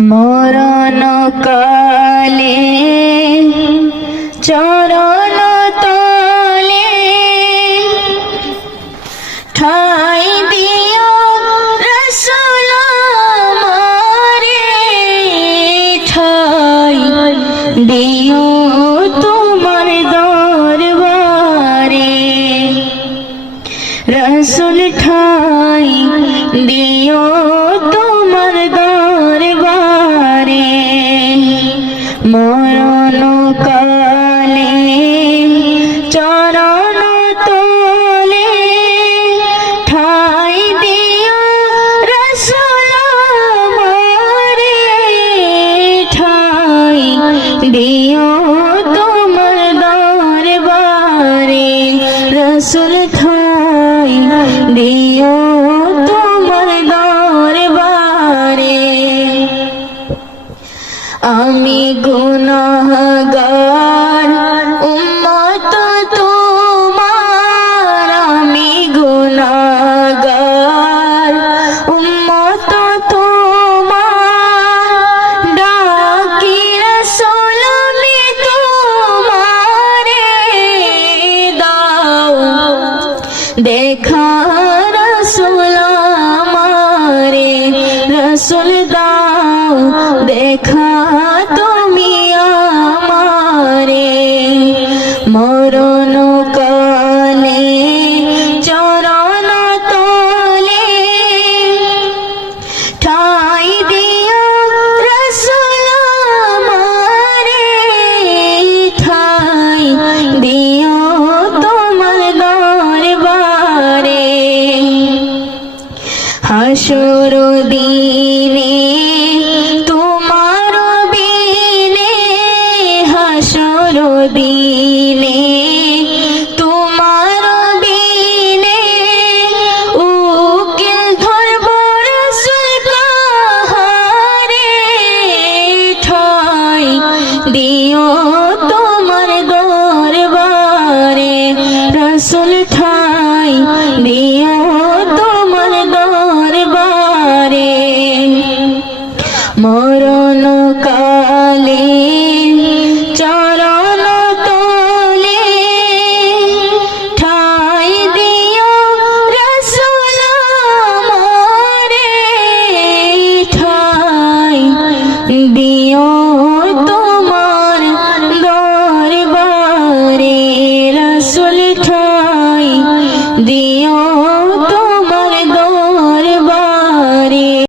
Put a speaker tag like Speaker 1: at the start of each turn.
Speaker 1: মরণ কালে চরণ তলে। ঠাই দিও রসুল মারে ঠাই দিও মরণ আমি গুনাহগার, উম্মত তোমার, আমি গুনাহগার, উম্মত তোমার, ডাকি রাসূল, আমি তোমারে দাও। দেখা রসুল রসুল দাও দেখা তুমি হাসর দিনে তোমার বিনে হাসর দিনে মরণ কালে